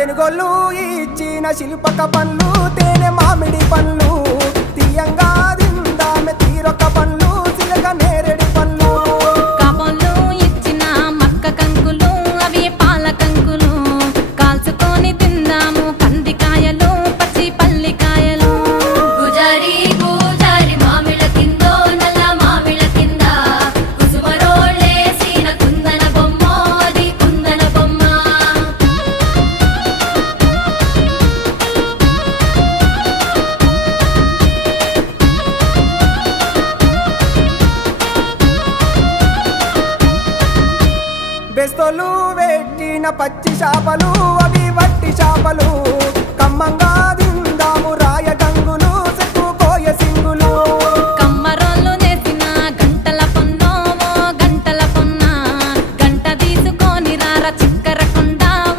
తెనుగోళ్ళు ఇచ్చిన శిల్పక పండ్లు తేనె మామిడి పండ్లు తీయంగా దిందామె తీరొక పండ్లు చిలక నేరేడి పండ్లు కాబోళ్ళు ఇచ్చిన మక్క కంకులు అవి పాల కంకులు కాల్చుకొని తిందాము కందికాయలు పచ్చి పల్లికాయలు గుజారి గుజారి మామిళ్ళ కిందో నల్ల మామిళ్ళ కింద కుసుమరోళ్ళేసిన కుందన బొమ్మ అది కుందన బొమ్మ బెస్తోలు పెట్టిన పచ్చి చేపలు అవి వట్టి చేపలు